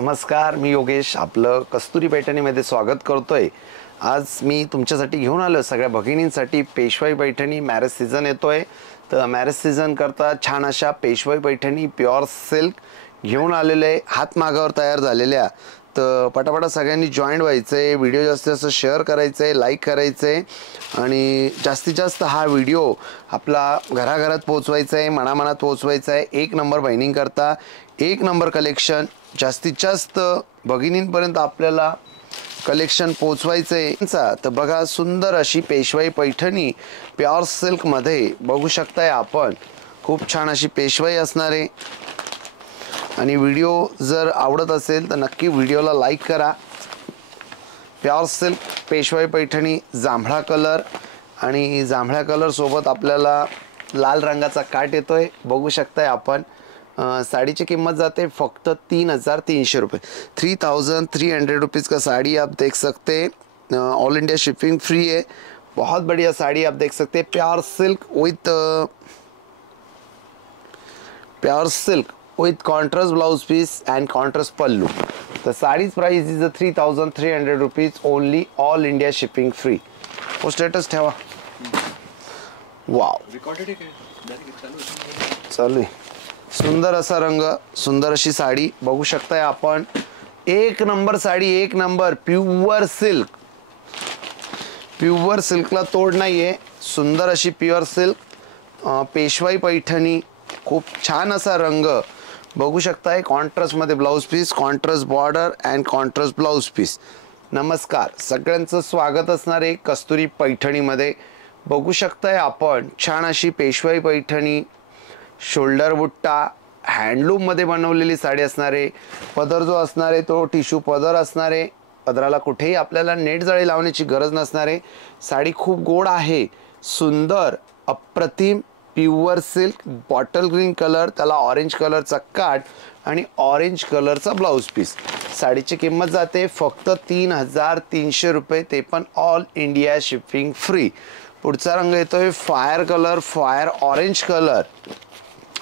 नमस्कार, मी योगेश आपलं कस्तुरी पैठणीमध्ये स्वागत करतोय। आज मी तुमच्यासाठी घेऊन आलो सगळ्या भगिनींसाठी पेशवाई पैठणी। मॅरेज सीजन येतोय, तर मॅरेज सीजन करता छान अशा पेशवाई पैठणी प्युअर सिल्क घेऊन आलेले, हातमागावर तयार झालेल्या। तर पटापटा सगळ्यांनी जॉईन व्हायचंय, व्हिडिओ जास्तीत जास्त शेअर करायचंय, लाईक करायचंय आणि जास्तीत जास्त हा व्हिडिओ आपला घराघरात पोहोचवायचा आहे, मनामनात पोहोचवायचा आहे। एक नंबर बहिणीं करता एक नंबर कलेक्शन जास्तीत जास्त भगिनींपर्यंत आपल्याला कलेक्शन पोहोचवायचं आहे। तर बघा, सुंदर अशी पेशवाई पैठणी प्युअर सिल्क मध्ये बघू शकताय आपण। खूप छान अशी पेशवाई असणार आहे आणि व्हिडिओ जर आवडत असेल तर नक्की व्हिडिओला लाईक करा। प्युअर सिल्क पेशवाई पैठणी जांभळा कलर आणि जांभळ्या कलर सोबत आपल्याला लाल रंगाचा काट येतोय, बघू शकताय आपण। साड़ी की कीमत जाते फक्त 3300 रुपये, 3300 रुपीज़ का साड़ी आप देख सकते हैं। ऑल इंडिया शिपिंग फ्री है। बहुत बढ़िया साड़ी आप देख सकते हैं, pure silk with contrast blouse piece and contrast pallu. The saris price is 3300 rupees only, all India shipping free. वो स्टेटस ठेवा। वाव, चालू आहे। सुंदर असा रंग, सुंदर अशी साड़ी बघू शकताय आपण। एक नंबर साड़ी, एक नंबर प्युअर सिल्क। प्युअर सिल्कला तोड नाहीये। सुंदर अशी प्युअर सिल्क पेशवाई पैठणी, खूप छान असा रंग बघू शकताय। कॉन्ट्रास्ट मध्ये blouse piece, contrast border and contrast blouse piece. नमस्कार, सगळ्यांचं स्वागत असणार आहे कस्तुरी पैठणी मध्ये। बघू शकताय आपण छान अशी पेशवाई पैठणी, शोल्डर बुट्टा, हँडलूम मध्ये बनवलेली साडी असणार आहे। पदर जो असणार आहे तो टिश्यू पदर असणार आहे। पदराला कुठेही आपल्याला नेट जाळी लावण्याची गरज नसणार आहे। साडी खूप गोड आहे, सुंदर अप्रतिम pure silk, bottle green colour, त्याला ऑरेंज कलरचा काट आणि ऑरेंज कलरचा ब्लाउज पीस। साडीची किंमत जाते फक्त 3300 रुपये, ते पण ऑल इंडिया शिपिंग फ्री। पुढचा रंग येतोय fire colour, fire orange colour.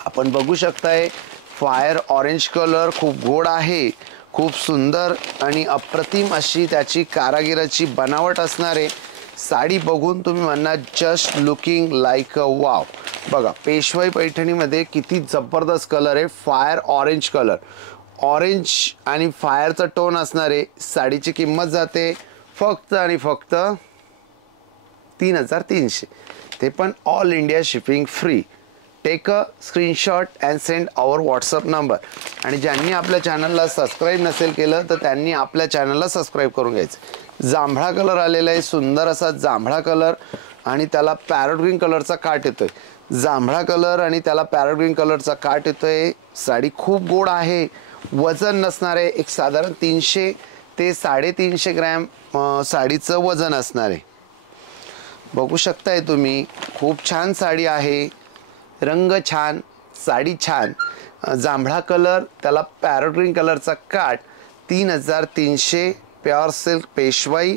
आपण बघू शकताय फायर ऑरेंज कलर खूप गोड आहे, खूप सुंदर आणि अप्रतिम अशी त्याची कारागिराची बनावट असणार आहे। साडी बघून तुम्ही म्हणणार just looking like a wow. बघा, पेशवाई पैठणीमध्ये किती जबरदस्त कलर आहे, फायर ऑरेंज कलर। ऑरेंज आणि फायरचा टोन असणार आहे। साडीची किंमत जाते फक्त आणि फक्त 3300, ते पण all India shipping free. Take a screenshot and send our WhatsApp number. आणि ज्यांनी आपल्या चॅनलला सबस्क्राईब नसेल केलं तर त्यांनी आपल्या चॅनलला सबस्क्राईब करून घ्यायचं। जांभळा कलर आलेला आहे, सुंदर असा जांभळा कलर आणि त्याला पॅरोट ग्रीन कलरचा काट येतोय। जांभळा कलर आणि त्याला पॅरोट ग्रीन कलरचा काट येतोय। साडी खूप गोड आहे, वजन नसणार आहे। एक साधारण 300 ते 350 ग्रॅम साडीचं वजन असणार आहे। बघू शकताय तुम्ही, खूप छान साडी आहे, रंग छान, साडी छान। जांभळा कलर, त्याला पॅरोट ग्रीन कलरचा काट, 3300 प्युअर सिल्क पेशवाई।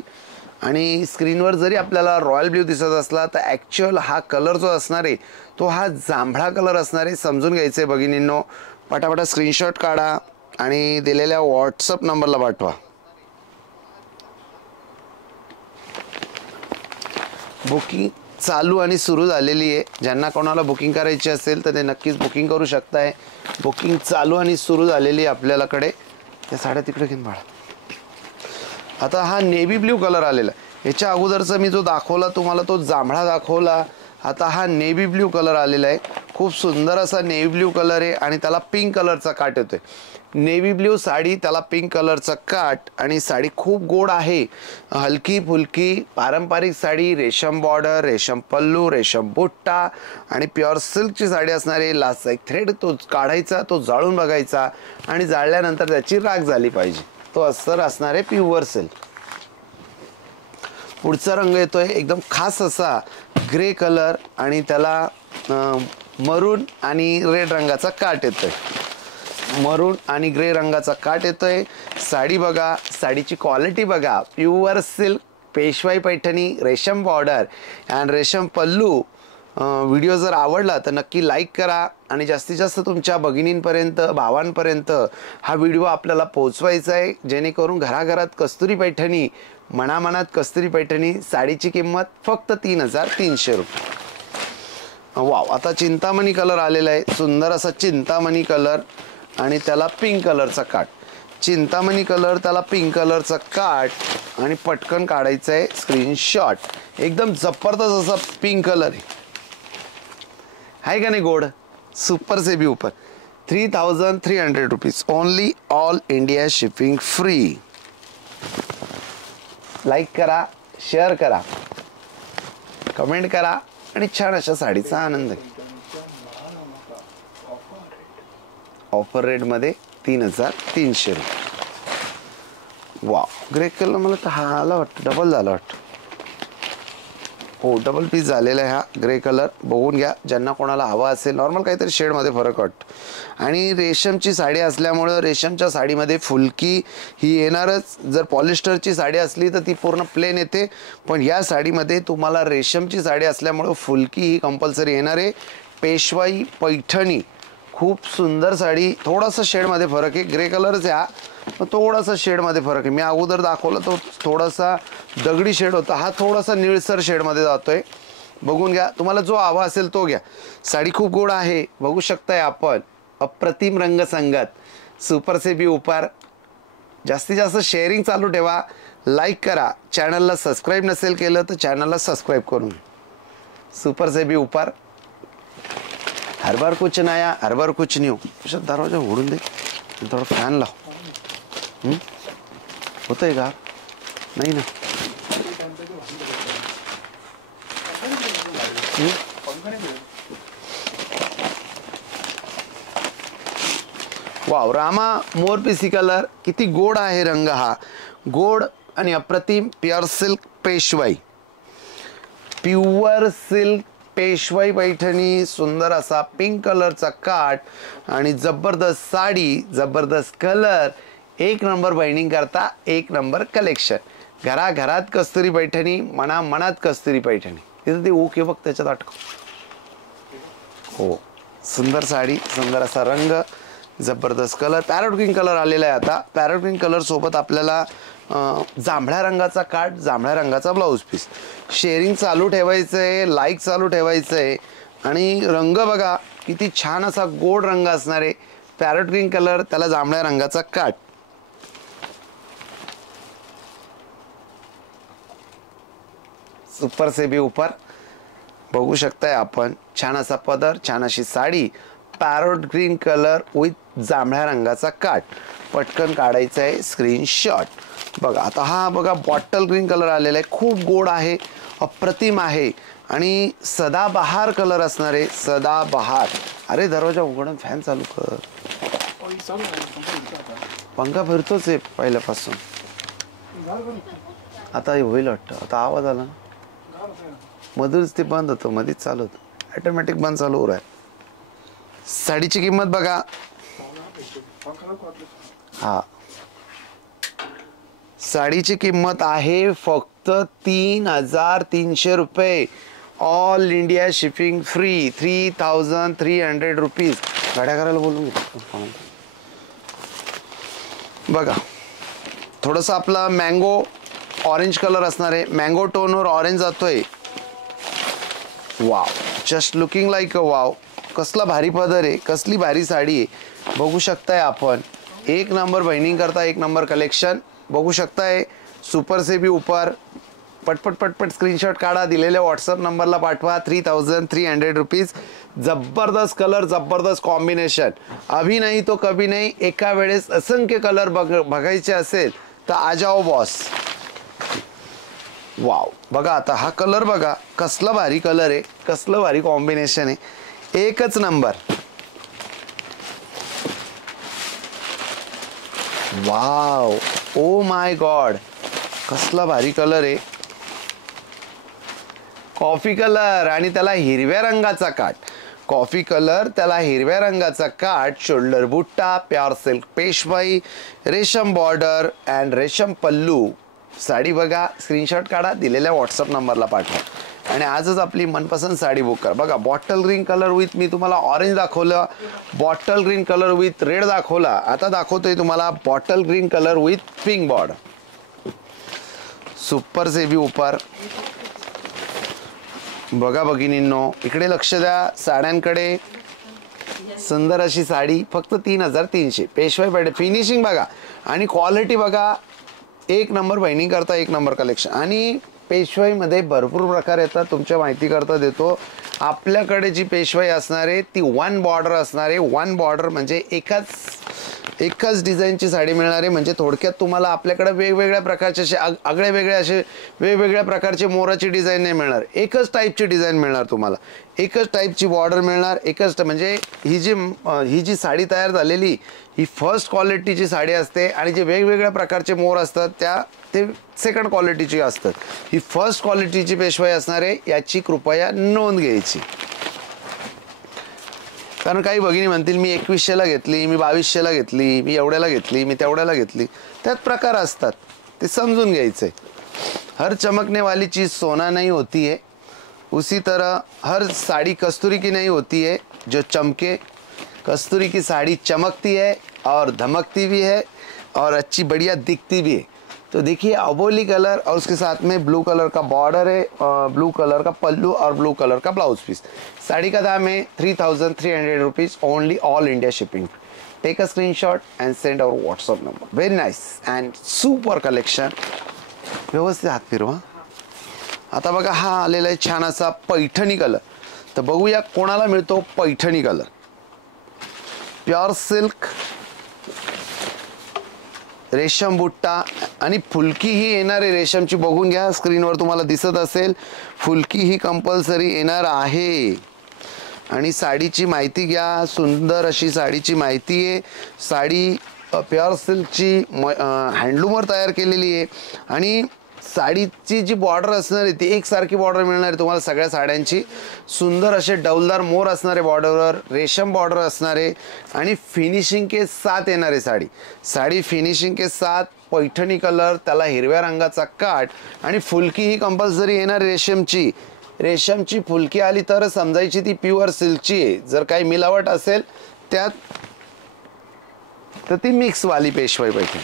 आणि स्क्रीनवर जरी आपल्याला रॉयल ब्ल्यू दिसत असला तर ॲक्च्युअल हा कलर जो असणार आहे तो हा जांभळा कलर असणार आहे, समजून घ्यायचं आहे भगिनींनो। पटापटा स्क्रीनशॉट काढा आणि दिलेल्या व्हॉट्सअप नंबरला पाठवा। बुकिंग चालू आणि सुरू झालेली आहे। ज्यांना कोणाला बुकिंग करायची असेल तर ते नक्कीच बुकिंग करू शकताय। बुकिंग चालू आणि सुरू झालेली आहे आपल्याकडे। त्या साड्या तिकडे घेऊन बाळा। आता हा नेव्ही ब्ल्यू कलर आलेला, याच्या अगोदरचा मी जो दाखवला तुम्हाला तो जांभळा दाखवला, आता हा नेव्ही ब्ल्यू कलर आलेला आहे। खूप सुंदर असा नेव्ही ब्ल्यू कलर आहे आणि त्याला पिंक कलरचा काट येतोय। नेव्ही ब्ल्यू साडी, त्याला पिंक कलरचा काट आणि साडी खूप गोड आहे, हलकी फुलकी पारंपरिक साडी। रेशम बॉर्डर, रेशम पल्लू, रेशम बुट्टा आणि प्युअर सिल्कची साडी असणार आहे। लास्टचा एक थ्रेड तो काढायचा, तो जाळून बघायचा आणि जाळल्यानंतर त्याची राख झाली पाहिजे, तो अस्तर असणार आहे प्युअर सिल्क। पुढचा रंग येतोय एकदम खास असा ग्रे कलर आणि त्याला मरून आणि रेड रंगाचा काट येतोय। मरून आणि ग्रे रंगाचा काट येतोय। साडी बघा, साडीची क्वालिटी बघा, प्युअर सिल्क पेशवाई पैठणी, रेशम बॉर्डर अँड रेशम पल्लू, व्हिडिओ जर आवडला तर नक्की लाईक करा आणि जास्तीत जास्त तुमच्या भगिनींपर्यंत भावांपर्यंत हा व्हिडिओ आपल्याला पोहोचवायचा आहे, जेणेकरून घराघरात कस्तुरी पैठणी, मनामनात कस्तुरी पैठणी. साडीची किंमत फक्त 3,300 रुपये. वाव, आता चिंतामणी कलर आलेला आहे, सुंदर असा चिंतामणी कलर आणि त्याला पिंक कलरचा काठ. चिंतामणी कलर, त्याला पिंक कलरचा काठ आणि पटकन काढायचं आहे स्क्रीनशॉट. एकदम जबरदस्त असा पिंक कलर आहे का नाही गोड. सुपर से भी ऊपर. 3,300 rupees only. All India shipping free. Like करा, शेअर करा, कमेंट करा आणि छान अशा साडीचा आनंद घ्या. ऑफर रेटमध्ये 3,300 रुपये. वा, ग्रे कलर मला तर हा आला वाटतं, डबल झाला वाटतं. हो, डबल पीस झालेला आहे हा ग्रे कलर. बघून घ्या, ज्यांना कोणाला हवा असेल. नॉर्मल काहीतरी शेडमध्ये फरक वाटतो. आणि रेशमची साडी असल्यामुळं रेशमच्या साडीमध्ये फुलकी ही येणारच. जर पॉलिस्टरची साडी असली तर ती पूर्ण प्लेन येते, पण या साडीमध्ये तुम्हाला रेशमची साडी असल्यामुळं फुलकी ही कंपल्सरी येणार आहे. पेशवाई पैठणी, खूप सुंदर साडी. थोडासा शेडमध्ये फरक आहे, ग्रे कलरच आहे हा, पण थोडासा शेडमध्ये फरक आहे. मी अगोदर दाखवला तो थोडासा दगडी शेड होता, हा थोडासा निळसर शेडमध्ये जातोय. बघून घ्या, तुम्हाला जो हवा असेल तो घ्या. साडी खूप गोड आहे, बघू शकताय आपण. अप्रतिम रंगसंगत, सुपर से भी ऊपर. जास्तीत जास्त शेअरिंग चालू ठेवा, लाईक करा. चॅनलला सबस्क्राईब नसेल केलं तर चॅनलला सबस्क्राईब करून. सुपर से भी ऊपर. हर बार कुछ नया, हर बार कुछ न्यू. अशा दरवाजा उघडून दे, थोडा फॅन लाव. होतंय का? नाही ना. वाव, रामा मोरपिसी कलर. किती गोड आहे रंग हा. गोड आणि अप्रतिम. Pure silk Peshwai, pure silk Peshwai Paithani. सुंदर असा पिंक कलरचा काठ आणि जबरदस्त साडी, जबरदस्त कलर. एक नंबर बाइंडिंग करता, एक नंबर कलेक्शन. घराघरात कस्तुरी पैठणी, मनामनात कस्तुरी पैठणी. तिथं ते ओके बघ त्याच्यात अटक. हो, सुंदर साडी, सुंदर असा रंग, जबरदस्त कलर. पॅरोट ग्रीन कलर आलेला आहे आता. पॅरोट ग्रीन कलर सोबत आपल्याला जांभळ्या रंगाचा काठ, जांभळ्या रंगाचा ब्लाऊज पीस. शेअरिंग चालू ठेवायचं आहे, लाईक चालू ठेवायचं आहे. आणि रंग बघा किती छान असा गोड रंग असणार आहे. पॅरोट ग्रीन कलर, त्याला जांभळ्या रंगाचा काठ. सुपर से भी ऊपर. बघू शकताय आपण. छान असा पदर, छान अशी sari. Parrot green colour with जांभळ्या रंगाचा काठ. पटकन काढायचा आहे स्क्रीनशॉट. बघा आता हा बघा बॉटल ग्रीन कलर आलेला आहे. खूप गोड आहे, अप्रतिम आहे आणि सदाबहार कलर असणार आहे. सदाबहार. अरे दरवाजा उघडून फॅन चालू कर. पंखा फिरतोच आहे पहिल्यापासून. आता होईल वाटतं. आता आवाज आला ना, मधूनच ते बंद होतं, मध्येच चालू होतं. ऑटोमॅटिक बंद चालू होत आहे. साडीची किंमत बघा. हा, साडीची किंमत आहे फक्त 3,300 रुपये. All India shipping free. 3,300 rupees. गाड्या करायला बोलून घेतो बघा. थोडंसं आपला मँगो ऑरेंज कलर असणार आहे. मँगो टोनवर ऑरेंज जातोय. Wow, just looking like a wow. कसला भारी पदर आहे, कसली भारी साडी आहे. बघू शकताय आपण. एक नंबर बाइंडिंग करता, एक नंबर कलेक्शन. बघू शकताय. सुपर से भी ऊपर. पटपट पटपट स्क्रीनशॉट काढा, दिलेल्या व्हॉट्सअप नंबरला पाठवा. 3,300 रुपीज. जबरदस्त कलर, जबरदस्त कॉम्बिनेशन. अभी नाही तो कभी नाही. एका वेळेस असंख्य कलर बघायचे असेल तर आ जाओ बॉस. वाव, बघा आता हा कलर बघा, कसला भारी कलर आहे, कसलं भारी कॉम्बिनेशन आहे. एकच number. Wow, O my God, कसला भारी कलर आहे. कॉफी कलर आणि त्याला हिरव्या रंगाचा काठ. कॉफी कलर, त्याला हिरव्या रंगाचा काठ. शोल्डर बुट्टा, प्युअर सिल्क पेशवाई, रेशम बॉर्डर अँड रेशम पल्लू. साडी बघा, स्क्रीनशॉट काढा, दिलेल्या व्हॉट्सअप नंबरला पाठवा. आणि आजच आपली मनपसंत साडी बुक करा. बघा बॉटल ग्रीन कलर विथ, मी तुम्हाला ऑरेंज दाखवलं, bottle green colour with red दाखवला, आता दाखवतोय तुम्हाला bottle green colour with pink border. Super से भी ऊपर. बघा भगिनींनो, इकडे लक्ष द्या साड्यांकडे. सुंदर अशी साडी फक्त 3300. पेशवाई पेठ फिनिशिंग बघा आणि क्वालिटी बघा, एक नंबर बहिणी करता एक नंबर कलेक्शन. आणि पेशवाईमध्ये भरपूर प्रकार येतात, तुमच्या माहिती करता देतो. आपल्याकडे जी पेशवाई असणार आहे ती वन बॉर्डर असणार आहे. वन बॉर्डर म्हणजे एकाच डिझाईनची साडी मिळणार आहे. म्हणजे थोडक्यात तुम्हाला आपल्याकडे वेगवेगळ्या प्रकारचे असे आगळे वेगळे असे वेगवेगळ्या प्रकारचे मोराची डिझाईन नाही मिळणार. एकच टाईपची डिझाईन मिळणार तुम्हाला, एकच टाईपची बॉर्डर मिळणार, एकच. म्हणजे ही जी साडी तयार झालेली ही फर्स्ट क्वालिटीची साडी असते आणि जे वेगवेगळ्या प्रकारचे मोर असतात ते सेकंड क्वालिटीची असतात. ही फर्स्ट क्वालिटीची पेशवाई असणार आहे, याची कृपया नोंद घ्यायची. कारण काही भगिनी म्हणतील मी 2100ला घेतली, मी 2200ला घेतली, मी एवढ्याला घेतली, मी तेवढ्याला घेतली. त्यात प्रकार असतात, ते समजून घ्यायचे. हर चमकने वाली चीज़ सोना नहीं होती है, उसी तरह हर साड़ी कस्तूरी की नहीं होती है जो चमके. कस्तूरी की साड़ी चमकती है और धमकती भी है और अच्छी बढ़िया दिखती भी है. तो देखिए अबोली कलर और उसके साथ में ब्लू कलर का बॉर्डर है, ब्लू कलर का पल्लू और ब्लू कलर का ब्लाउज पीस. साड़ी का दाम है 3300 rupees only, all India shipping. Take a screenshot and send our WhatsApp number. Very nice and super collection. व्यवस्थित हात फिरवा. आता बघा हा आलेला आहे छान असा पैठणी कलर. तर बघूया कोणाला मिळतो पैठणी कलर. प्युअर सिल्क, रेशम बुट्टा आणि फुलकी ही येणार आहे रेशमची. बघून घ्या स्क्रीनवर तुम्हाला दिसत असेल, फुलकी ही कंपल्सरी येणार आहे. आणि साडीची माहिती घ्या, सुंदर अशी साडीची माहिती आहे. साडी प्युअर सिल्कची हँडलूमवर तयार केलेली आहे आणि साडीची जी बॉर्डर असणार आहे ती एकसारखी बॉर्डर मिळणार आहे तुम्हाला सगळ्या साड्यांची. सुंदर असे डौलदार मोर असणारे बॉर्डरवर, रेशम बॉर्डर असणार आहे आणि फिनिशिंग के साथ येणार आहे साडी फिनिशिंग के साथ. पैठणी कलर, त्याला हिरव्या रंगाचा काठ आणि फुलकी ही कंपल्सरी येणार रेशमची फुलकी आली तर समजायची ती प्युअर सिल्कची आहे. जर काही मिलावट असेल त्यात तर ती मिक्सवाली पेशवाई पैठणी.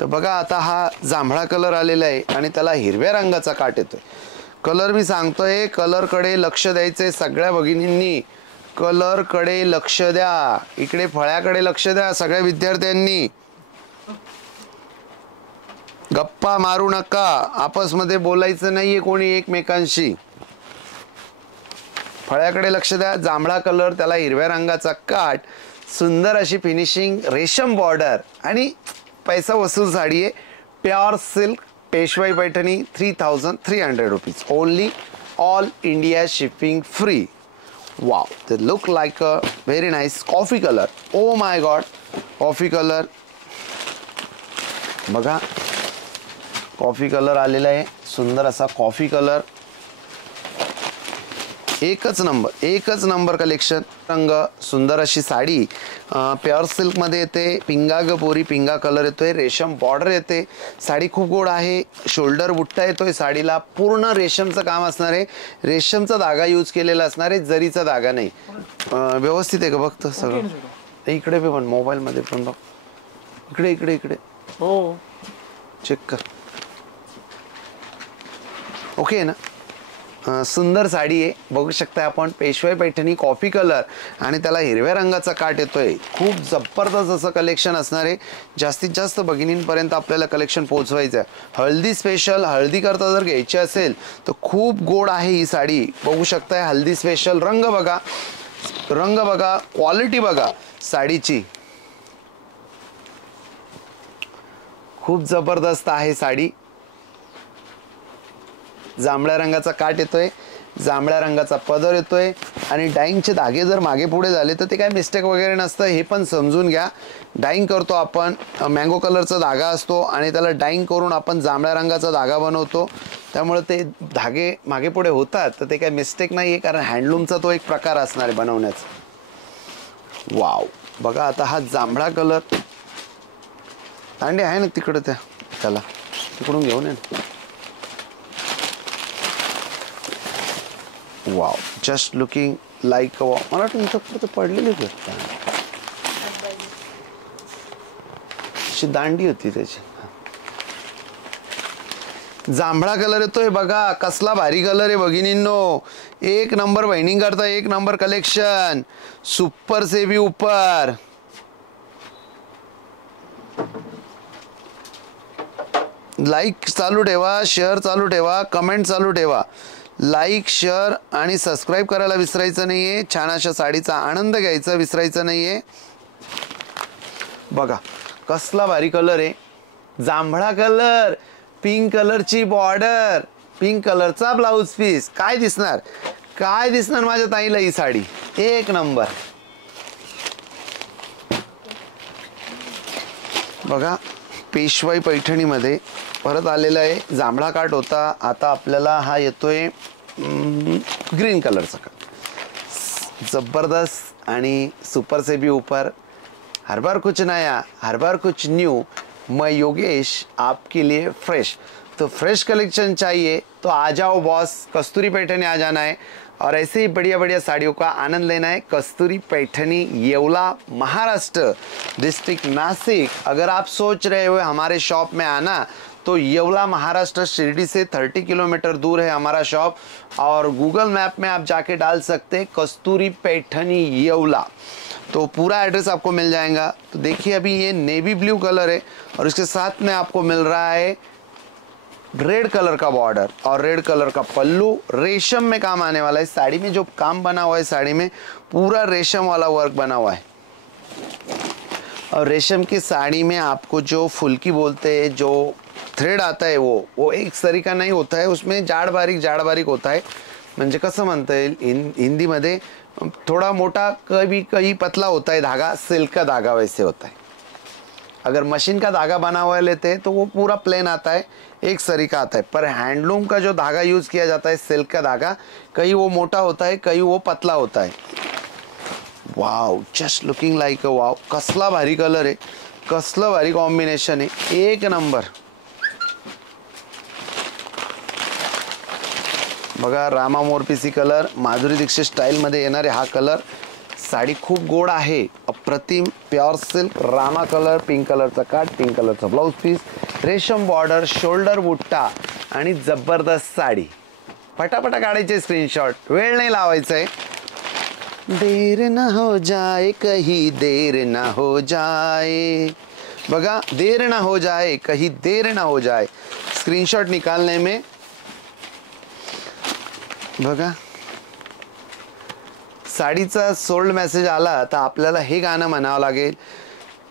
तर बघा आता हा जांभळा कलर आलेला आहे आणि त्याला हिरव्या रंगाचा काठ येतोय. कलर मी सांगतोय, कलरकडे लक्ष द्यायचंय सगळ्या भगिनींनी. कलरकडे लक्ष द्या, इकडे फळ्याकडे लक्ष द्या सगळ्या विद्यार्थ्यांनी. गप्पा मारू नका, आपसमध्ये बोलायचं नाहीये कोणी एकमेकांशी. फळ्याकडे लक्ष द्या. जांभळा कलर, त्याला हिरव्या रंगाचा काठ, सुंदर अशी फिनिशिंग, रेशम बॉर्डर आणि पैसा वसूल साडी आहे. Pure silk Peshwai Paithani 3300 rupees only, all India shipping free. Wow, ते look like a very nice coffee colour. Oh my God, coffee colour बघा, कॉफी कलर आलेला आहे. सुंदर असा कॉफी कलर, एकच नंबर कलेक्शन. रंग, सुंदर अशी साडी प्युअर सिल्कमध्ये येते. पिंगा ग पोरी, पिंगा कलर येतोय, रेशम बॉर्डर येते. साडी खूप गोड आहे. शोल्डर बुट्टा येतोय साडीला, पूर्ण रेशमचं काम असणार आहे. रेशमचा धागा यूज केलेला असणार आहे, जरीचा धागा नाही. व्यवस्थित आहे का बघतं सगळं. इकडे पण मोबाईलमध्ये पण बघ, इकडे हो चेक कर. ओके आहे ना. सुंदर साडी आहे, बघू शकता आपण. पेशवाई पैठणी कॉफी कलर आणि त्याला हिरव्या रंगाचा काठ येतोय. खूप जबरदस्त असं कलेक्शन असणार आहे. जास्तीत जास्त भगिनींपर्यंत आपल्याला कलेक्शन पोहोचवायचं आहे. हळदी स्पेशल, हळदी करता जर घ्यायची असेल तर खूप गोड आहे ही साडी. बघू शकताय हल्दी स्पेशल. रंग बघा, क्वालिटी बघा साडीची, खूप जबरदस्त आहे साडी. जांभळ्या रंगाचा काठ येतोय, जांभळ्या रंगाचा पदर येतोय आणि डाईंगचे धागे जर मागे पुढे झाले तर ते काय मिस्टेक वगैरे नसतं, हे पण समजून घ्या. डाईंग करतो आपण, मँगो कलरचा धागा असतो आणि त्याला डाईंग करून आपण जांभळ्या रंगाचा धागा बनवतो. त्यामुळे ते धागे मागे पुढे होतात तर ते काय मिस्टेक नाही आहे, कारण हँडलूमचा तो एक प्रकार असणार आहे बनवण्याचा. वाव, बघा आता हा जांभळा कलर. दांडे आहे ना तिकडे, त्याला तिकडून घेऊन ये. Wow, just looking like a wow. मला वाटतं इथं पडलेली भेटतात, अशी दांडी होती त्याची. जांभळा कलर येतोय बघा, कसला भारी कलर आहे भगिनींनो. एक नंबर बहिणी करता, एक नंबर कलेक्शन, सुपर से भी ऊपर. लाईक चालू ठेवा, शेअर चालू ठेवा, कमेंट चालू ठेवा. लाईक, शेअर आणि सबस्क्राईब करायला विसरायचं नाहीये. छान अशा साडीचा आनंद घ्यायचा विसरायचं नाहीये. बघा कसला भारी कलर आहे, जांभळा कलर, पिंक कलरची बॉर्डर, पिंक कलरचा ब्लाउज पीस. काय दिसणार, काय दिसणार माझ्या ताईला ही साडी, एक नंबर. बघा पेशवाई पैठणीमध्ये परत आलेला आहे. जांभळा काट होता, आता आपल्याला हा येतोय ग्रीन कलरचा काट. जबरदस्त आणि सुपर से भी ऊपर. हर बार कुछ नया, हर बार कुछ न्यू. मैं योगेश आपके लिए फ्रेश. तो फ्रेश कलेक्शन चाहिए तो आ जाओ बॉस, कस्तूरी पैठनी आ जाना है और ऐसे ही बढ़िया बढ़िया साड़ियों का आनंद लेना है. कस्तूरी पैठनी, येवला, महाराष्ट्र, डिस्ट्रिक्ट नासिक. अगर आप सोच रहे हो हमारे शॉप में आना, तो येवला महाराष्ट्र शिरडी से 30 किलोमीटर दूर है हमारा शॉप. और गूगल मैप में आप जाके डाल सकते हैं कस्तूरी पैठनी येवला, तो पूरा एड्रेस आपको मिल जाएगा. तो देखिए अभी ये नेवी ब्लू कलर है और इसके साथ में आपको मिल रहा है रेड कलर का बॉर्डर और रेड कलर का पल्लू. रेशम में काम आने वाला है. साड़ी में जो काम बना हुआ है, साड़ी में पूरा रेशम वाला वर्क बना हुआ है. और रेशम की साड़ी में आपको जो फुल्की बोलते हैं, जो थ्रेड आता है वो एक सरी का नहीं होता है, उसमें जाड बारीक होता है. म्हणजे कसं म्हणता येईल हिंदीमध्ये, थोड़ा मोटा कभी कहीं पतला होता है धागा, सिल्क का धागा वैसे होता है. अगर मशीन का धागा बना हुआ लेते हैं तो वो पूरा प्लेन आता है, एक सरी का आता है. पर हैंडलूम का जो धागा यूज़ किया जाता है, सिल्क का धागा, कहीं वो मोटा होता है, कहीं वो पतला होता है. वाव, जस्ट लुकिंग लाइक अ वाव. कसला भारी कलर आहे, कसलं भारी कॉम्बिनेशन आहे, एक नंबर. बघा रामा मोरपीसी कलर, माधुरी दीक्षित स्टाईलमध्ये येणारे हा कलर. साडी खूप गोड आहे, अप्रतिम. Pure silk, Rama colour, pink कलरचा काट, पिंक कलरचा ब्लाउज पीस, रेशम बॉर्डर, शोल्डर बुट्टा आणि जबरदस्त साडी. पटापटा काढायचे स्क्रीनशॉट, वेळ नाही लावायचा आहे. देर ना हो जाए, कहीं देर ना हो जाए. बघा, देर ना हो जाए, कहीं देर ना हो जाए. स्क्रीनशॉट निकालने में बघा साडीचा सोल्ड मेसेज आला तर आपल्याला हे गाणं म्हणावं लागेल.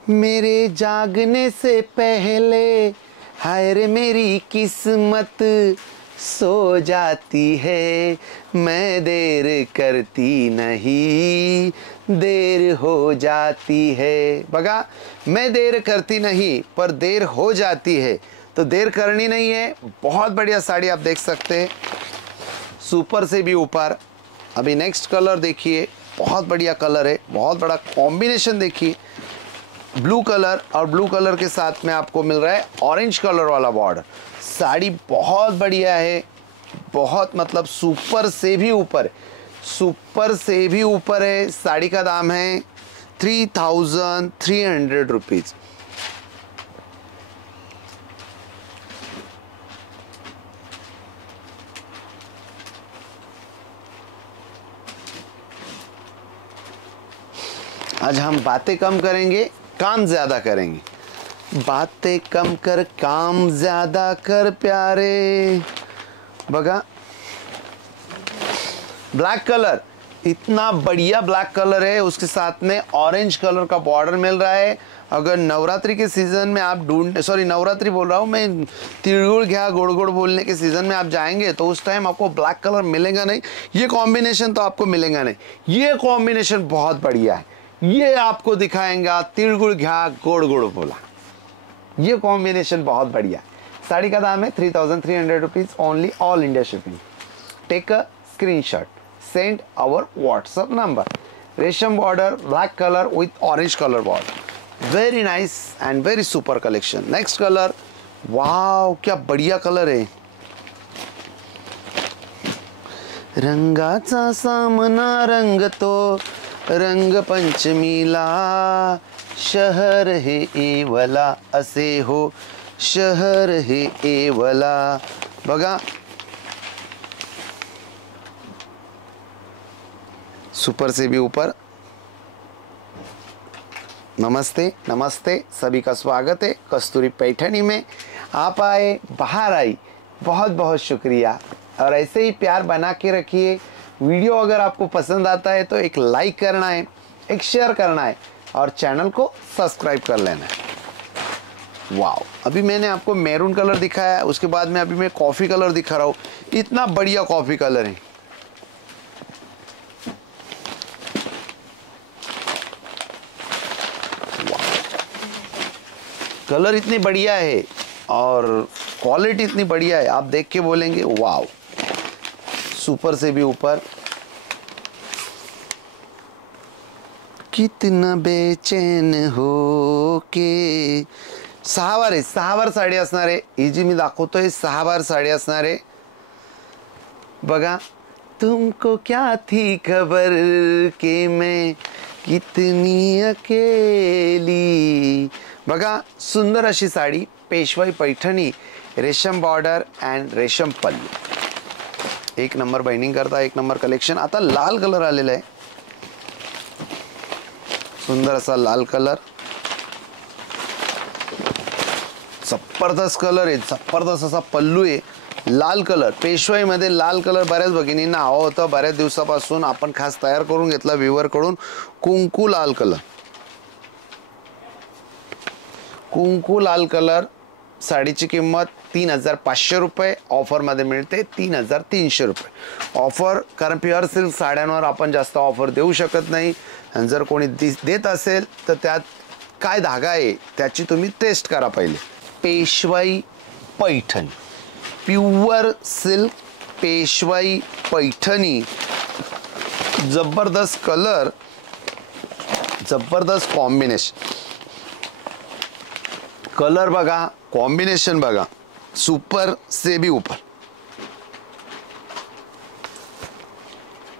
मेरे जागने से पहले हाय रे मेरी किस्मत सो जाती है, मैं देर करती नहीं, देर हो जाती है. बघा, मैं देर करती नहीं पर देर हो जाती है, तो देर करनी नहीं है. बहुत बढ़िया साड़ी आप देख सकते हैं, सुपर से भी ऊपर. अभी नेक्स्ट कलर देखिए, बहुत बढ़िया कलर है, बहुत बड़ा कॉम्बिनेशन देखिए. ब्लू कलर और ब्लू कलर के साथ में आपको मिल रहा है ऑरेंज कलर वाला बॉर्डर. साड़ी बहुत बढ़िया है, बहुत मतलब सुपर से भी ऊपर, सुपर से भी ऊपर है. साड़ी का दाम है 3300 रुपीज़. आज हम बातें कम करेंगे, काम ज़्यादा करेंगे. बातें कम कर, काम ज़्यादा कर प्यारे. बघा ब्लैक कलर, इतना बढ़िया ब्लैक कलर है, उसके साथ में ऑरेंज कलर का बॉर्डर मिल रहा है. अगर नवरात्रि के सीज़न में आप नवरात्रि बोल रहा हूँ मैं, तिलगुड़ घ्या गोड़ गोड़ बोलने के सीज़न में आप जाएंगे तो उस टाइम आपको ब्लैक कलर मिलेगा नहीं. ये कॉम्बिनेशन तो आपको मिलेगा नहीं. ये कॉम्बिनेशन बहुत बढ़िया है. ये आपको दिखाएंगा तिलगुड़ घ्या गोड़ गोड़ बोला. ये कॉम्बिनेशन बहुत बढ़िया. साड़ी का दाम है 3300 rupees only, all India shipping. Take a screenshot, send our WhatsApp number. रेशम border, black colour with orange colour border. Very nice and very super collection. Next colour, wow क्या बढ़िया कलर है. रंगाचा सामना रंगतो रंग पंचमीला, शहर हे येवला असे हो, शहर हे येवला. बघा सुपर से भी ऊपर. नमस्ते नमस्ते, सभी का स्वागत है कस्तूरी पैठनी में. आप आए, बाहर आई, बहुत बहुत शुक्रिया. और ऐसे ही प्यार बना के रखिए. वीडियो अगर आपको पसंद आता है तो एक लाइक करना है, एक शेयर करना है और चैनल को सब्सक्राइब कर लेना है. वाओ, अभी मैंने आपको मैरून कलर दिखाया, उसके बाद में अभी मैं कॉफ़ी कलर दिखा रहा हूँ. इतना बढ़िया कॉफ़ी कलर है. कलर इतनी बढ़िया है और क्वालिटी इतनी बढ़िया है, आप देख के बोलेंगे वाओ. सुपर से भी ऊपर. कितना बेचैन हो के. 6 वार आहे, 6 वार साडी असणार आहे. ही जी मी दाखवतोय 6 वार साडी असणार आहे. बघा, तुमको क्या थी खबर के मैं कितनी अकेली. बघा, सुंदर अशी साडी, पेशवाई पैठणी, रेशम बॉर्डर अँड रेशम पल्लू. एक नंबर बाइंडिंग करता, एक नंबर कलेक्शन. आता लाल कलर आलेला आहे, सुंदर असा लाल कलर. जबरदस्त कलर आहे, जबरदस्त असा पल्लू आहे. लाल कलर, पेशवाईमध्ये लाल कलर बऱ्याच भगिनींना हवं होतं. बऱ्याच दिवसापासून आपण खास तयार करून घेतला व्ह्यूअरकडून. कुंकू लाल कलर, कुंकू लाल कलर. साडीची किंमत 3500 रुपये. ऑफरमध्ये मिळते 3300 रुपये. ऑफर, कारण प्युअर सिल्क साड्यांवर आपण जास्त ऑफर देऊ शकत नाही. आणि जर कोणी देत असेल तर त्यात काय धागा आहे त्याची तुम्ही टेस्ट करा पहिले. पेशवाई पैठणी, प्युअर सिल्क पेशवाई पैठणी. जबरदस्त कलर, जबरदस्त कॉम्बिनेशन. कलर बघा, कॉम्बिनेशन बघा, सुपर से भी ऊपर.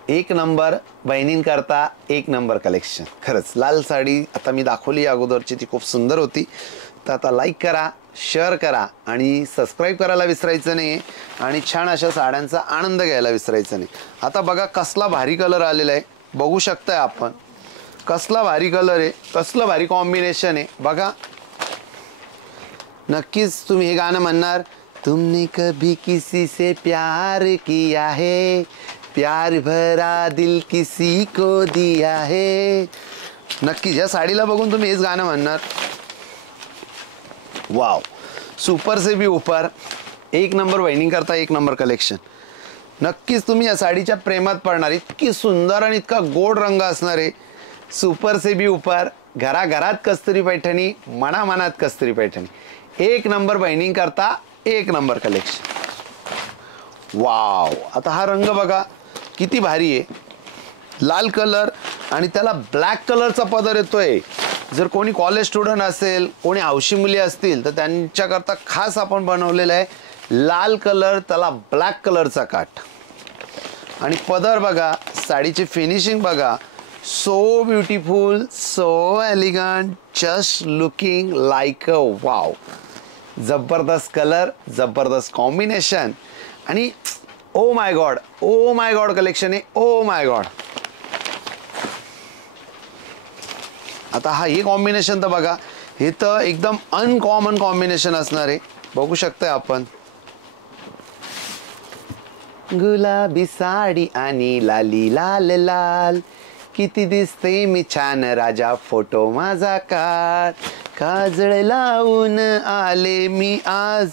एक नंबर बहिणीं करता एक नंबर कलेक्शन. खरंच लाल साडी आता मी दाखवली अगोदरची, ती खूप सुंदर होती. तर आता लाईक करा, शेअर करा आणि सबस्क्राईब करायला विसरायचं नाही. आणि छान अशा साड्यांचा आनंद घ्यायला विसरायचं नाही. आता बघा कसला भारी कलर आलेला आहे, बघू शकताय आपण. कसला भारी कलर आहे, कसलं भारी कॉम्बिनेशन आहे. बघा, नक्कीच तुम्ही हे गाणं म्हणणार. तुमने कभी किसी से प्यार किया है, प्यार भरा दिल किसी को दिया है. नक्कीच या साडीला बघून तुम्ही हेच गाणं म्हणणार. वाव, सुपर से भी ऊपर. एक नंबर वाइनिंग करता एक नंबर कलेक्शन. नक्कीच तुम्ही या साडीच्या प्रेमात पडणार. इतकी सुंदर आणि इतका गोड रंग असणार आहे. सुपर से भी ऊपर. घराघरात कस्तुरी पैठणी, मनामनात कस्तुरी पैठणी. एक नंबर बाइंडिंग करता एक नंबर कलेक्शन. वाव, आता हा रंग बघा किती भारी आहे. लाल कलर आणि त्याला ब्लॅक कलरचा पदर येतोय. जर कोणी कॉलेज स्टुडंट असेल, कोणी हौशी मुली असतील तर त्यांच्याकरता खास आपण बनवलेलं आहे. लाल कलर, त्याला ब्लॅक कलरचा काठ. आणि पदर बघा, साडीची फिनिशिंग बघा. So beautiful, so elegant, just looking like a wow. जबरदस्त कलर, जबरदस्त कॉम्बिनेशन आणि ओ माय गॉड कलेक्शन आहे. ओ माय गॉड. आता हा हे कॉम्बिनेशन तर बघा, हे तर एकदम अनकॉमन कॉम्बिनेशन असणार आहे. बघू शकताय आपण. गुलाबी साडी आणि लाली लाल लाल, किती दिसते मी छान राजा, फोटो माझा काढ. काजळ लावून आले मी आज,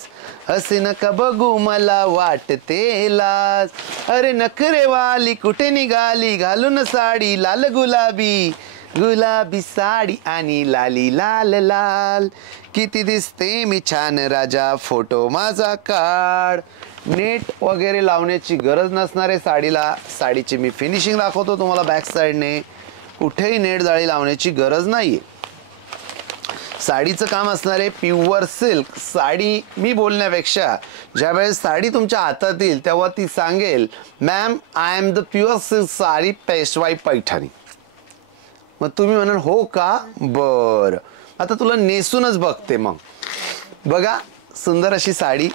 असे नका बघू मला वाटते लाज. अरे नखरेवाली कुठे निघाली, घालून साडी लाल गुलाबी. गुलाबी साडी आणि लाली लाल लाल, किती दिसते मी छान राजा, फोटो माझा काढ. नेट वगैरे लावण्याची गरज नसणार आहे साडीला. साडीची मी फिनिशिंग दाखवतो तुम्हाला बॅक साईडने. कुठेही नेट जाळी लावण्याची गरज नाही आहे. साडीचं काम असणार आहे प्युअर सिल्क. साडी मी बोलण्यापेक्षा ज्यावेळेस साडी तुमच्या हातात येईल तेव्हा ती सांगेल, ma'am I am the pure silk sari पेशवाई पैठणी. मग तुम्ही म्हणाल हो का, बरं आता तुला नेसूनच बघते. मग बघा सुंदर अशी sari.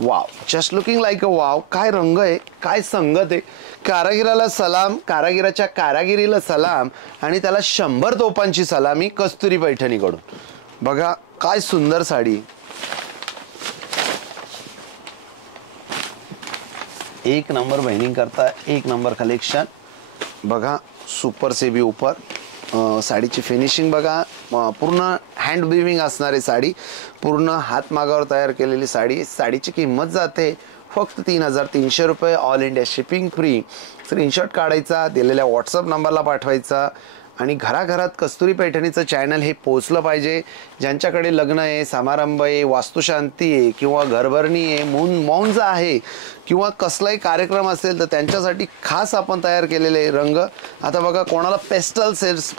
Wow, just looking like a wow. काय रंग आहे, काय संगत आहे. कारागिराला सलाम, कारागिराच्या कारागिरीला सलाम आणि त्याला 100 तोफांची सलामी कस्तुरी पैठणीकडून. बघा काय सुंदर साडी. एक नंबर बहिणी करता, एक नंबर कलेक्शन. बघा सुपर सेबी ऊपर. साडीची फिनिशिंग बघा, पूर्ण हँड विविंग असणारी साडी, पूर्ण हातमागावर तयार केलेली साडी. साडीची किंमत जाते फक्त 3,300 रुपये. All India shipping free. Screenshot काढायचा, दिलेल्या व्हॉट्सअप नंबरला पाठवायचा आणि घराघरात कस्तुरी पैठणीचं चॅनल हे पोचलं पाहिजे. ज्यांच्याकडे लग्न आहे, समारंभ आहे, वास्तुशांती आहे किंवा घरभरणी आहे, मौंज आहे किंवा कसलाही कार्यक्रम असेल तर त्यांच्यासाठी खास आपण तयार केलेले रंग. आता बघा कोणाला पेस्टल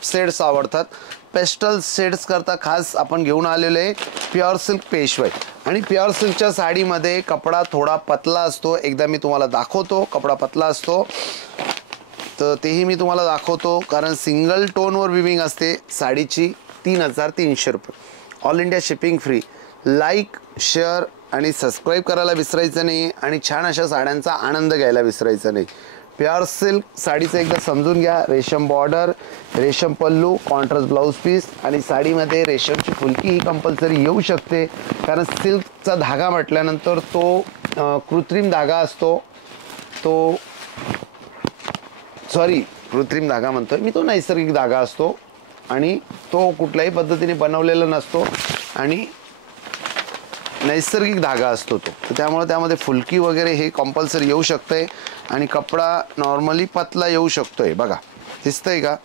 शेड्स आवडतात, पेस्टल शेड्स करता खास आपण घेऊन आलेले आहे प्युअर सिल्क पेशवाई. आणि प्युअर सिल्कच्या साडीमध्ये कपडा थोडा पतला असतो. एकदा मी तुम्हाला दाखवतो, कपडा पतला असतो तर तेही मी तुम्हाला दाखवतो, कारण सिंगल टोनवर विविंग असते साडीची. 3,300 रुपये. All India shipping free. Like, share आणि सबस्क्राईब करायला विसरायचं नाही आणि छान अशा साड्यांचा आनंद घ्यायला विसरायचं नाही. प्युअर सिल्क साडीचं एकदा समजून घ्या. रेशम बॉर्डर, रेशम पल्लू, कॉन्ट्रास्ट ब्लाऊज पीस आणि साडीमध्ये रेशमची फुलकी ही कंपल्सरी येऊ शकते, कारण सिल्कचा धागा म्हटल्यानंतर तो कृत्रिम धागा असतो. तो कृत्रिम धागा म्हणतोय मी, तो नैसर्गिक धागा असतो आणि तो कुठल्याही पद्धतीने बनवलेला नसतो आणि नैसर्गिक धागा असतो तो. तर त्यामुळे त्यामध्ये फुलकी वगैरे हे कंपल्सरी येऊ शकते आणि कपडा नॉर्मली पतला येऊ शकतोय. बघा दिसतंय का.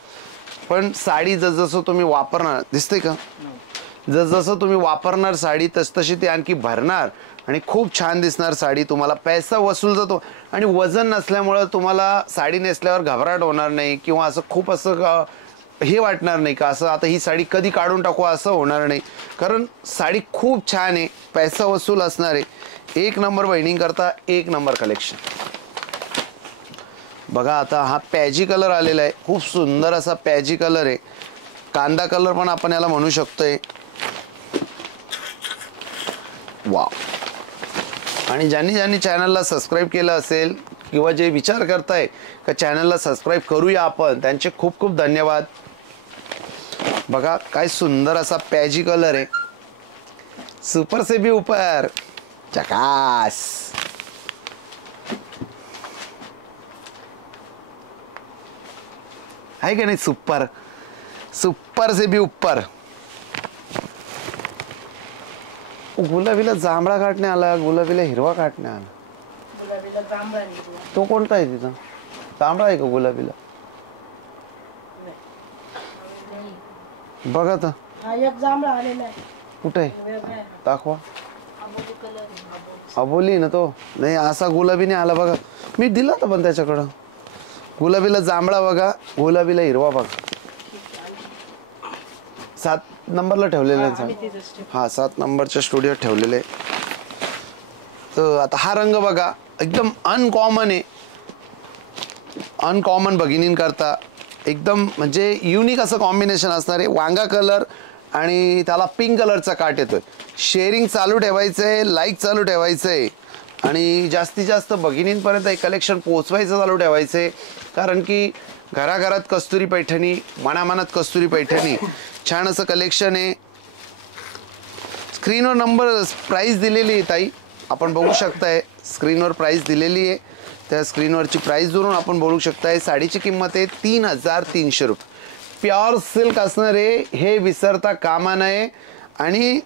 पण साडी जसजसं तुम्ही वापरणार, दिसतंय का, जसजसं तुम्ही वापरणार साडी तसतशी ती आणखी भरणार आणि खूप छान दिसणार साडी. तुम्हाला पैसा वसूल जातो आणि वजन नसल्यामुळं तुम्हाला साडी नेसल्यावर घबराट होणार नाही किंवा असं खूप असं हे वाटणार नाही का असं आता ही साडी कधी काढून टाकू असं होणार नाही, कारण साडी खूप छान आहे, पैसा वसूल असणार आहे. एक नंबर बहिणी करता एक नंबर कलेक्शन. बघा आता हा पॅजी कलर आलेला आहे, खूप सुंदर असा पॅजी कलर आहे. कांदा कलर पण आपण याला म्हणू शकतोय. वाव. आणि ज्यांनी चॅनलला सबस्क्राईब केलं असेल किंवा जे विचार करताय का चॅनलला सबस्क्राईब करूया आपण, त्यांचे खूप खूप धन्यवाद. बघा काय सुंदर असा पॅजी कलर आहे. सुपर से भी ऊपर. चकास. आहे का नाही सुपर. सुपर से भी ऊपर. गुलाबीला जांभळा काटणे आला, गुलाबीला हिरवा काटणे आला. तो कोणता आहे तिथं, जांभळा आहे का गुलाबीला. बघा तर कुठे दाखवा. अबोली ना तो, नाही असा गुलाबी नाही आला. बघा मी दिला तर पण त्याच्याकडं. गुलाबीला जांभळा बघा, गुलाबीला हिरवा बघा. 7 नंबरला ठेवलेलं आहे. हा 7 नंबरच्या स्टुडिओत ठेवलेले. तर आता हा रंग बघा एकदम अनकॉमन आहे. अनकॉमन भगिनींकरता एकदम म्हणजे युनिक असं कॉम्बिनेशन असणार आहे. वांगा कलर आणि त्याला पिंक कलरचा काट येतोय. शेअरिंग चालू ठेवायचंय, लाईक चालू ठेवायचंय आणि जास्तीत जास्त भगिनींपर्यंत हे कलेक्शन पोचवायचं चालू ठेवायचंय, कारण की घराघरात कस्तुरी पैठणी, मनामनात कस्तुरी पैठणी. छान असं कलेक्शन आहे. स्क्रीनवर नंबर प्राइस दिलेली आहे ताई, आपण बघू शकताय. स्क्रीनवर प्राइस दिलेली आहे, त्या स्क्रीनवरची प्राइस धरून आपण बोलू शकताय. साडीची किंमत आहे 3,300 रुपये. प्युअर सिल्क असणार आहे, हे विसरता कामा नये. आणि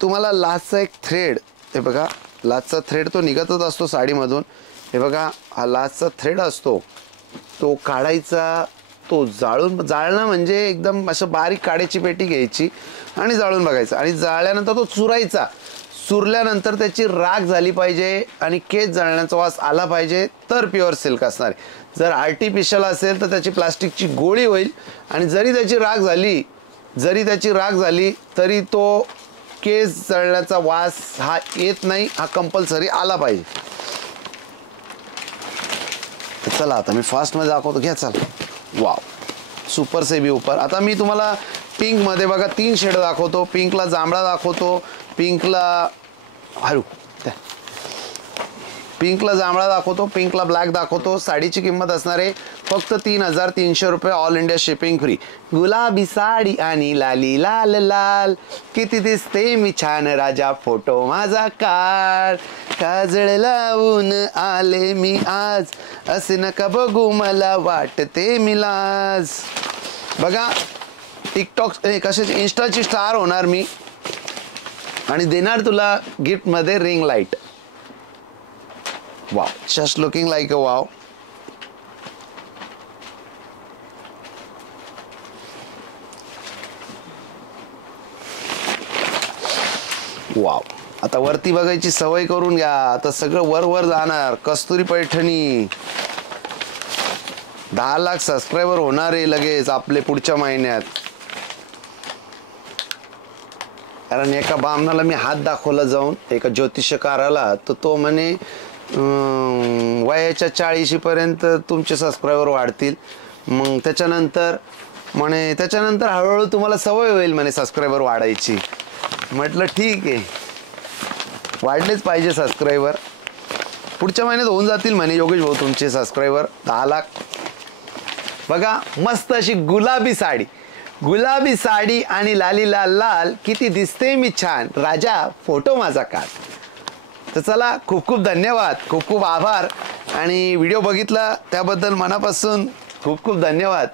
तुम्हाला लाचचा एक थ्रेड, हे बघा लाचचा थ्रेड तो निघतच असतो साडीमधून. हे बघा हा लाचचा थ्रेड असतो, तो काढायचा, तो जाळणं म्हणजे एकदम असं बारीक काड्याची पेटी घ्यायची आणि जाळून बघायचं आणि जाळल्यानंतर तो चुरायचा. चुरल्यानंतर त्याची राख झाली पाहिजे आणि केस जळण्याचा वास आला पाहिजे, तर प्युअर सिल्क असणार आहे. जर आर्टिफिशियल असेल तर त्याची प्लास्टिकची गोळी होईल आणि जरी त्याची राख झाली जरी त्याची राख झाली तरी तो केस जळण्याचा वास हा येत नाही, हा कंपल्सरी आला पाहिजे. चला आता मी फास्टमध्ये दाखवतो, घ्या चला. वाव, सुपर सेबी उपर. आता मी तुम्हाला पिंकमध्ये बघा 3 शेड दाखवतो. पिंकला जांभळा दाखवतो, पिंकला हळू पिंकला जांभळा दाखवतो, पिंकला ब्लॅक दाखवतो. साडीची किंमत असणार आहे फक्त 3300 रुपये, ऑल इंडिया शिपिंग फ्री. गुलाबी साडी आणि लाली लाल लाल, किती दिसते मी छान राजा, फोटो माझा काढ. काजळ लावून आले मी आज, असे नका बघू मला वाटते मी लाज. बघा टिकटॉक कशाची इंस्टाची स्टार होणार मी आणि देणार तुला गिफ्टमध्ये ring light. Wow, just looking like a wow. Wow, आता वरती बघायची सवय करून घ्या. आता सगळं वर वर जाणार. कस्तुरी पैठणी 10 लाख सबस्क्रायबर होणार आहे लगेच आपले पुढच्या महिन्यात. कारण एका बामणाला मी हात दाखवला जाऊन, एका ज्योतिषकाराला, तर तो म्हणे वयाच्या 40पर्यंत तुमचे सबस्क्रायबर वाढतील. मग त्याच्यानंतर हळूहळू तुम्हाला सवय होईल म्हणे सबस्क्रायबर वाढायची. म्हटलं ठीक आहे, वाढलेच पाहिजे सबस्क्रायबर. पुढच्या महिन्यात होऊन जातील म्हणे योगेश भाऊ तुमचे सबस्क्रायबर 10 लाख. बघा मस्त अशी गुलाबी साडी आणि लाली लाल लाल, किती दिसते मी छान राजा, फोटो माझा काढ. तर चला, खूप खूप धन्यवाद, खूप खूप आभार. आणि व्हिडिओ बघितला त्याबद्दल मनापासून खूप खूप धन्यवाद.